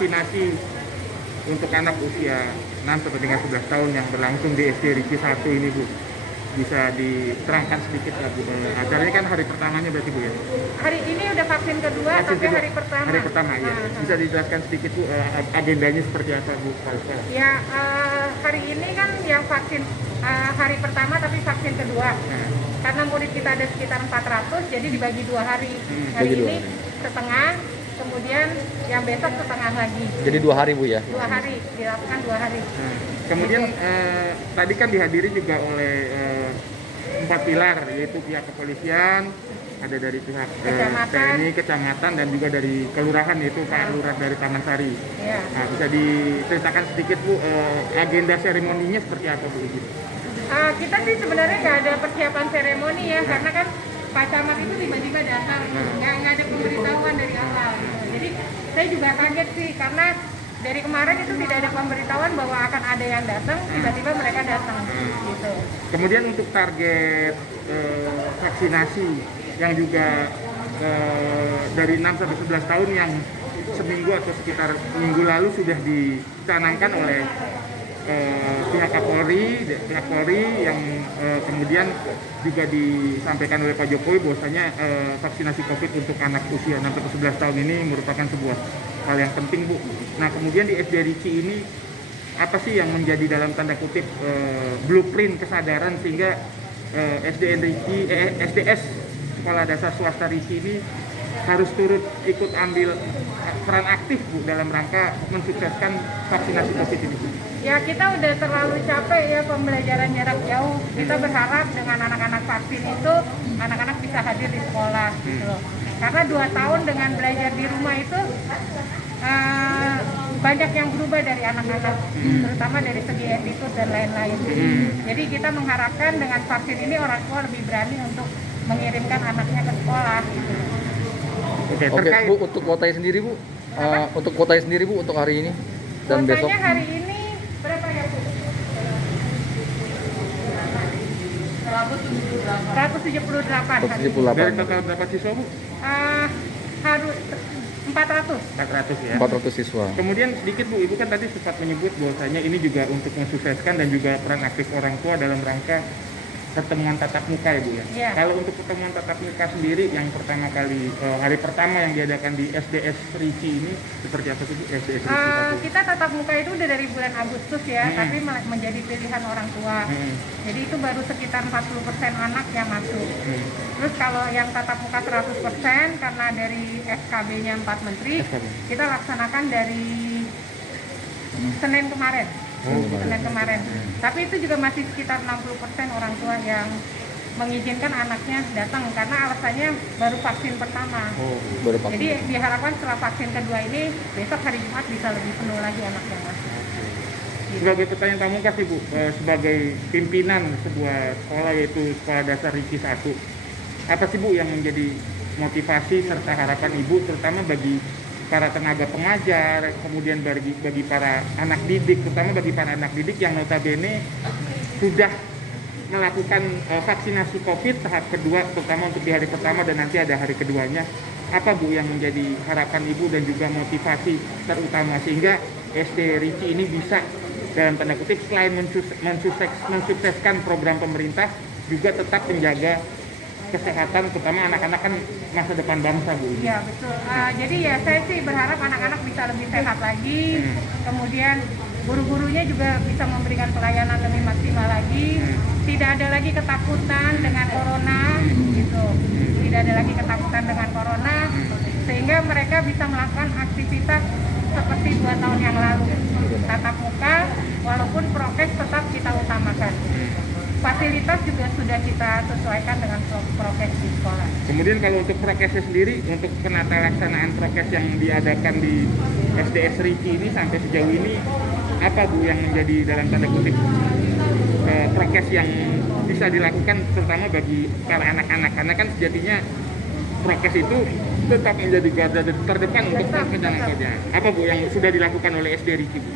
vaksinasi untuk anak usia 6 sampai dengan 11 tahun yang berlangsung di SD Riki 1 ini Bu? Bisa diterangkan sedikit lah Bu. Acaranya kan hari pertamanya berarti Bu ya? Hari ini udah vaksin kedua sampai hari pertama. Hari pertama ya. Bisa dijelaskan sedikit Bu agendanya seperti apa Bu? Ya, hari ini kan yang vaksin hari pertama tapi vaksin kedua. Karena murid kita ada sekitar 400, jadi dibagi 2 hari. Hari ini setengah, kemudian yang besok setengah lagi. Jadi 2 hari Bu ya? 2 hari, dilakukan 2 hari. Kemudian tadi kan dihadiri juga oleh 4 pilar, yaitu pihak kepolisian, ada dari pihak TNI, kecamatan, dan juga dari kelurahan, yaitu Pak Lurah dari Taman Sari. Ya. Nah, bisa diceritakan sedikit Bu, agenda seremoninya seperti apa Bu? Kita sih sebenarnya nggak ada persiapan seremoni ya, karena kan Pak Camat itu tiba-tiba datang, nggak ada pemberitahuan dari awal. Jadi saya juga kaget sih, karena dari kemarin itu tidak ada pemberitahuan bahwa akan ada yang datang, tiba-tiba mereka datang. Gitu. Kemudian untuk target vaksinasi yang juga dari 6 sampai 11 tahun yang seminggu atau sekitar minggu lalu sudah dicanangkan oleh pihak Kapolri yang kemudian juga disampaikan oleh Pak Jokowi bahwasanya vaksinasi COVID untuk anak usia 6 sampai 11 tahun ini merupakan sebuah hal yang penting Bu. Nah kemudian di SD Riki ini apa sih yang menjadi dalam tanda kutip blueprint kesadaran sehingga SDS Sekolah Dasar Swasta Riki ini harus turut ikut ambil peran aktif Bu dalam rangka mensukseskan vaksinasi COVID ini? Ya, kita udah terlalu capek ya pembelajaran jarak jauh. Kita berharap dengan anak-anak vaksin itu anak-anak bisa hadir di sekolah gitu loh. Karena 2 tahun dengan belajar di rumah itu banyak yang berubah dari anak-anak, terutama dari segi attitude dan lain-lain. Jadi kita mengharapkan dengan vaksin ini orang tua lebih berani untuk mengirimkan anaknya ke sekolah gitu. Oke, Bu, untuk kuotanya sendiri Bu, untuk kuotanya sendiri Bu untuk hari ini dan besok. Kuotanya hari ini berapa ya Bu? 178. 178. Dari total berapa siswa Bu? Harus 400. 400 ya. 400 siswa. Kemudian sedikit Bu, Ibu kan tadi sempat menyebut bahwasanya ini juga untuk mensukseskan dan juga peran aktif orang tua dalam rangka pertemuan tatap muka ya Bu ya. Ya. Kalau untuk pertemuan tatap muka sendiri yang pertama kali hari pertama yang diadakan di SDS Riki ini seperti apa sih Bu? SDS Riki 1? Kita tatap muka itu udah dari bulan Agustus ya, tapi menjadi pilihan orang tua. Jadi itu baru sekitar 40% anak yang masuk. Terus kalau yang tatap muka 100% karena dari SKB-nya 4 menteri, kita laksanakan dari Senin kemarin. Senin kemarin. Tapi itu juga masih sekitar 60% orang tua yang mengizinkan anaknya datang karena alasannya baru vaksin pertama. Baru vaksin. Jadi diharapkan setelah vaksin kedua ini besok hari Jumat bisa lebih penuh lagi anak yang masuk. Sebagai pertanyaan pamungkas Ibu, sebagai pimpinan sebuah sekolah yaitu Sekolah Dasar Riki 1, apa sih Bu yang menjadi motivasi serta harapan Ibu terutama bagi para tenaga pengajar, kemudian bagi para anak didik, terutama bagi para anak didik yang notabene sudah melakukan vaksinasi COVID tahap kedua, terutama untuk di hari pertama dan nanti ada hari keduanya. Apa Bu yang menjadi harapan Ibu dan juga motivasi terutama sehingga SD Riki ini bisa dalam tanda kutip selain mensukseskan program pemerintah juga tetap menjaga kesehatan terutama anak-anak kan masa depan bangsa Bu. Iya betul. Jadi ya saya sih berharap anak-anak bisa lebih sehat lagi. Kemudian guru-gurunya juga bisa memberikan pelayanan lebih maksimal lagi. Tidak ada lagi ketakutan dengan corona gitu. Tidak ada lagi ketakutan dengan corona sehingga mereka bisa melakukan aktivitas seperti 2 tahun yang lalu. Tatap muka walaupun prokes tetap kita utamakan. Fasilitas juga sudah kita sesuaikan dengan prokes di sekolah. Kemudian kalau untuk prokesnya sendiri, untuk penata laksanaan prokes yang diadakan di SDS Riki ini sampai sejauh ini, apa Bu yang menjadi dalam tanda kutip prokes yang bisa dilakukan terutama bagi para anak-anak? Karena kan sejatinya prokes itu tetap menjadi garda terdepan untuk penanganannya. Apa Bu yang sudah dilakukan oleh SD Riki Bu?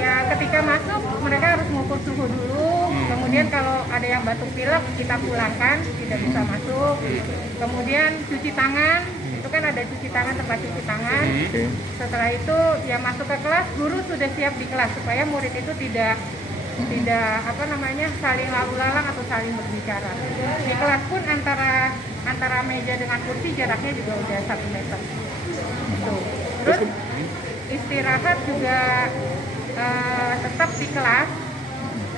Ya ketika masuk mereka harus mengukur suhu dulu, kemudian kalau ada yang batuk pilek kita pulangkan, tidak bisa masuk. Kemudian cuci tangan, itu kan ada cuci tangan, tempat cuci tangan. Oke. Setelah itu ya masuk ke kelas, guru sudah siap di kelas supaya murid itu tidak saling lalu lalang atau saling berbicara. Di kelas pun antara meja dengan kursi jaraknya juga udah 1 meter. Gitu. Terus istirahat juga tetap di kelas,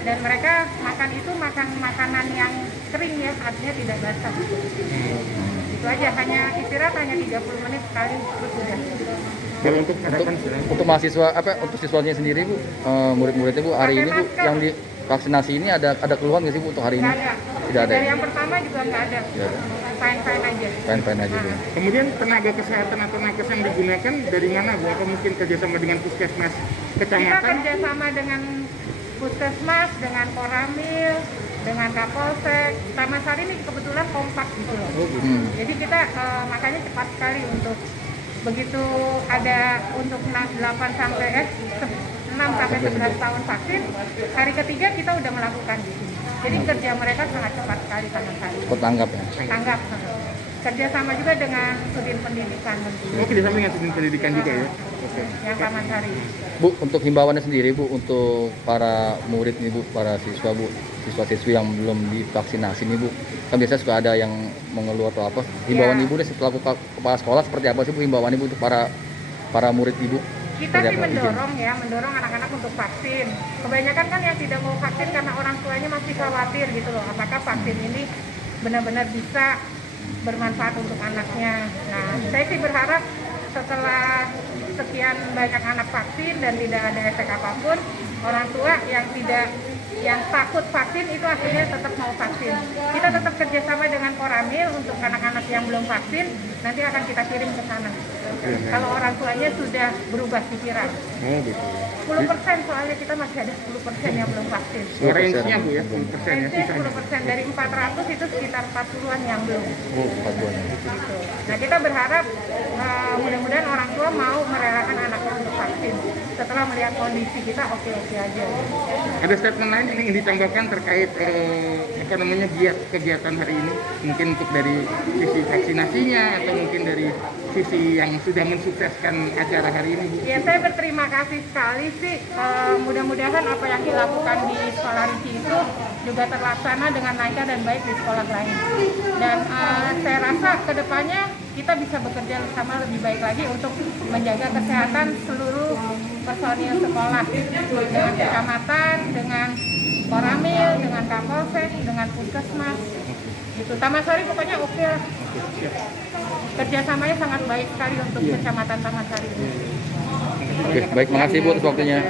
dan mereka makan itu makan makanan yang kering ya, artinya tidak basah. Itu aja, hanya istirahat hanya 30 menit sekali, terus sudah. Kalau Untuk mahasiswa untuk siswanya sendiri Bu, murid-muridnya Bu, hari Pakai ini Bu masker. yang divaksinasi ini ada keluhan nggak sih Bu untuk hari ini? Nggak ada. Tidak ada. Dari Ya? yang pertama juga nggak ada. Tidak ada. Fine-fine aja. Fine-fine aja Bu. kemudian tenaga kesehatan atau nakes yang digunakan dari mana Bu? Apa mungkin kerjasama dengan puskesmas Kita kecamatan? kerjasama dengan Puskesmas, dengan Koramil, dengan Kapolsek. Taman Sari ini kebetulan kompak gitu loh. Jadi kita makanya cepat sekali untuk begitu ada untuk 6 sampai 11 tahun vaksin, hari ketiga kita udah melakukan di sini. Jadi kerja mereka sangat cepat sekali Taman Sari. Tanggap ya. Tanggap. Kerjasama juga dengan Sudin Pendidikan Oh, kerjasama dengan Sudin Pendidikan juga ya? Oke. yang Taman Sari. Bu, untuk himbauannya sendiri Bu, untuk para murid nih Bu, para siswa Bu, siswa-siswi yang belum divaksinasi nih Bu, kan biasanya suka ada yang mengeluh atau apa. Himbauan Ya. Ibu nih setelah kepala sekolah seperti apa sih Bu himbauan Ibu untuk para murid Ibu? Kita Seperti sih apa izin? mendorong anak-anak untuk vaksin. Kebanyakan kan yang tidak mau vaksin karena orang tuanya masih khawatir gitu loh, apakah vaksin ini benar-benar bisa bermanfaat untuk anaknya. Nah, saya sih berharap setelah sekian banyak anak vaksin dan tidak ada efek apapun, orang tua yang takut vaksin itu akhirnya tetap mau vaksin. Kita tetap kerjasama dengan Koramil untuk anak-anak yang belum vaksin, nanti akan kita kirim ke sana. Kalau orang tuanya sudah berubah pikiran. Oh gitu. 10% soalnya kita masih ada 10% yang belum vaksin. Range-nya Bu ya, 10% ya, Range-nya sisanya. 10%, dari 400 itu sekitar 40-an yang belum. Oh, 4 bulan. Gitu. Nah, kita berharap mudah-mudahan orang tua mau merelakan anaknya untuk vaksin. Setelah melihat kondisi kita oke-oke aja. Ada statement lain yang ingin ditambahkan terkait giat kegiatan hari ini? Mungkin untuk dari sisi vaksinasinya atau mungkin dari sisi yang sudah mensukseskan acara hari ini Bu? Ya, saya berterima kasih sekali sih. Mudah-mudahan apa yang dilakukan di sekolah Riki itu juga terlaksana dengan lancar dan baik di sekolah lain. Dan saya rasa kedepannya kita bisa bekerja sama lebih baik lagi untuk menjaga kesehatan seluruh personil sekolah, dengan kecamatan, dengan Koramil, dengan Kapolsek, dengan Puskesmas. Gitu. Taman Sari pokoknya oke lah. Kerjasamanya sangat baik sekali untuk kecamatan Taman Sari. Oke, baik, makasih Bu atas waktunya.